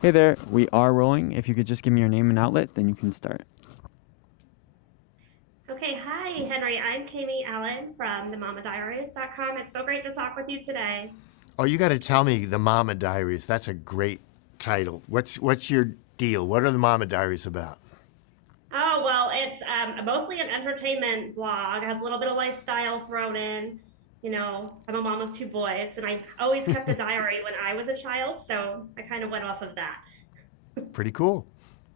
Hey there, we are rolling. If you could just give me your name and outlet, then you can start. Okay, hi, Henry. I'm Kami Allen from themamadiaries.com. It's so great to talk with you today. Oh, you got to tell me the Mama Diaries. That's a great title. What's your deal? What are the Mama Diaries about? Oh, well, it's mostly an entertainment blog. It has a little bit of lifestyle thrown in. I'm a mom of two boys, and I always kept a diary when I was a child, so I kind of went off of that. Pretty cool.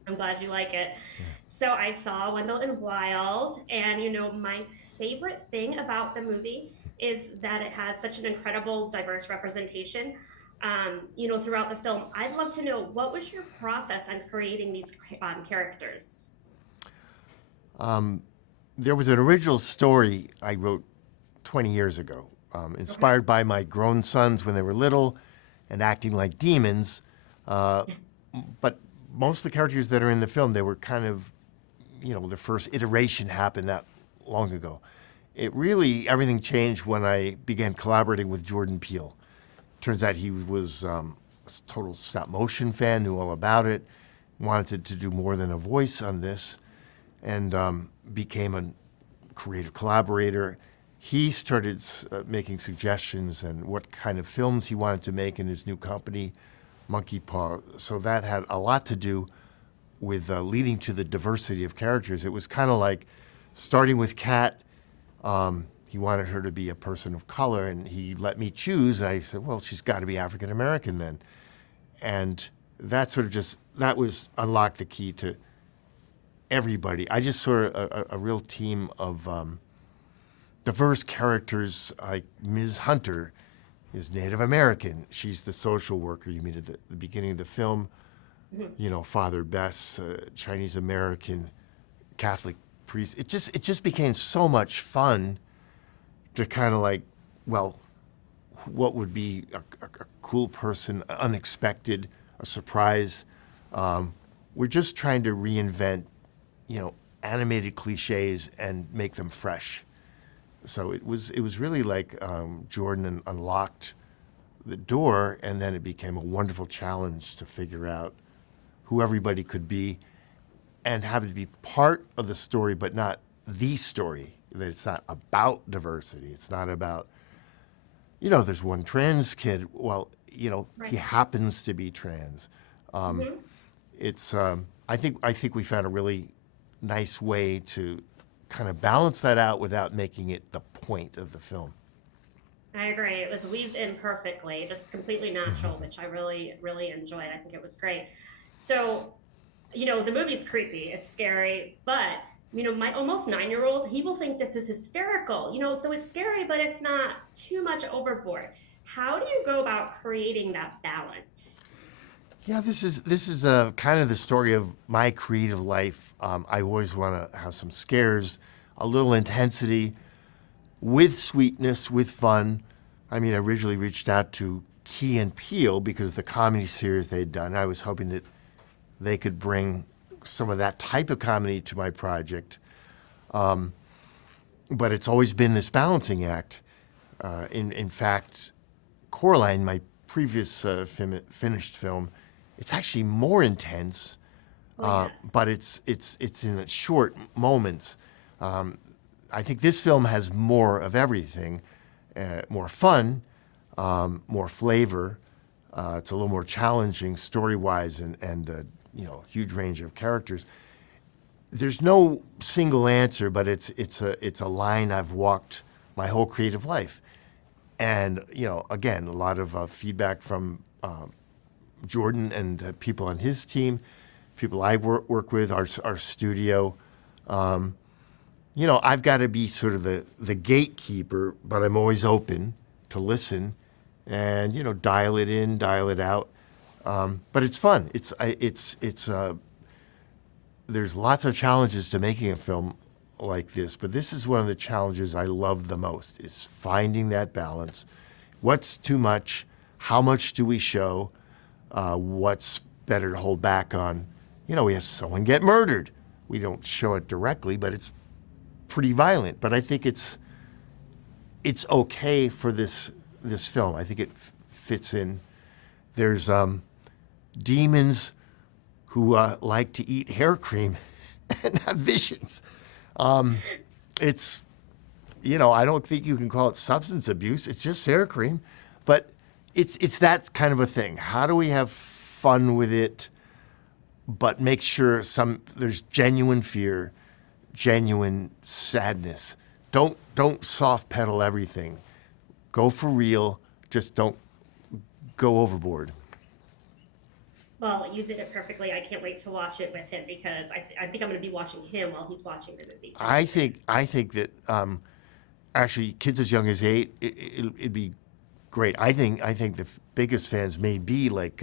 I'm glad you like it. Yeah. So I saw Wendell and Wild, and my favorite thing about the movie is that it has such an incredible, diverse representation. Throughout the film, I'd love to know what was your process on creating these characters? There was an original story I wrote 20 years ago, Okay. inspired by my grown sons when they were little and acting like demons. Uh, but most of the characters that are in the film, they were kind of, the first iteration happened that long ago. It really, everything changed when I began collaborating with Jordan Peele. Turns out he was a total stop motion fan, knew all about it, wanted to do more than a voice on this, and became a creative collaborator. He started making suggestions and what kind of films he wanted to make in his new company, Monkey Paw. So that had a lot to do with leading to the diversity of characters. It was kind of like starting with Kat. He wanted her to be a person of color, and he let me choose. And I said, well, she's got to be African American then. And that sort of just, that was unlocked the key to everybody. I just saw a real team of diverse characters. Like Ms. Hunter is Native American. She's the social worker you meet at the beginning of the film. Mhm. Father Bess, Chinese American, Catholic priest. It just became so much fun to kind of like, well, what would be a cool person, unexpected, a surprise. We're just trying to reinvent, you know, animated cliches and make them fresh. So it was really like Jordan unlocked the door, and then it became a wonderful challenge to figure out who everybody could be and have it be part of the story, but not the story. That it's not about diversity. It's not about, there's one trans kid. Well, he Right. happens to be trans. Hmm. It's I think we found a really nice way to kind of balance that out without making it the point of the film. I agree. It was weaved in perfectly, just completely natural, which I really, really enjoyed. I think it was great. So, the movie's creepy, it's scary, but my almost 9-year old, he will think this is hysterical, so it's scary, but it's not too much overboard. How do you go about creating that balance? Yeah, this is kind of the story of my creative life. I always want to have some scares, a little intensity, with sweetness, with fun. I mean, I originally reached out to Key and Peele because of the comedy series they'd done. I was hoping that they could bring some of that type of comedy to my project. But it's always been this balancing act. In fact, Coraline, my previous finished film, it's actually more intense, Oh, yes. but it's in its short moments. I think this film has more of everything, more fun, more flavor. It's a little more challenging story-wise, and huge range of characters. There's no single answer, but it's a line I've walked my whole creative life. And again, a lot of feedback from Jordan and people on his team, people I work with, our studio. I've got to be sort of the gatekeeper, but I'm always open to listen and dial it in, dial it out. But it's fun. There's lots of challenges to making a film like this, but this is one of the challenges I love the most, is finding that balance. What's too much? How much do we show? What's better to hold back on? We have someone get murdered. We don't show it directly, but it's pretty violent. But I think it's okay for this film. I think it fits in. There's demons who like to eat hair cream and have visions. It's, I don't think you can call it substance abuse. It's just hair cream. But it's that kind of a thing. How do we have fun with it, but make sure there's genuine fear, genuine sadness. Don't soft pedal everything. Go for real. Just don't go overboard. Well, you did it perfectly. I can't wait to watch it with him because I think I'm going to be watching him while he's watching the movie. I think that actually kids as young as 8, it'd be great. I think the biggest fans may be like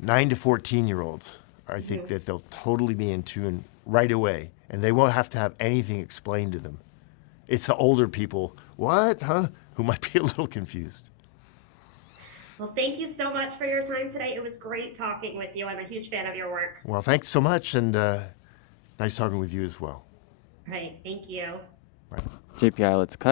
9 to 14-year-olds. I think that they'll totally be in tune right away, and they won't have to have anything explained to them. It's the older people, what, huh, who might be a little confused. Well, thank you so much for your time today. It was great talking with you. I'm a huge fan of your work. Well, thanks so much, and nice talking with you as well. All right, thank you. Bye. JPI, let's cut.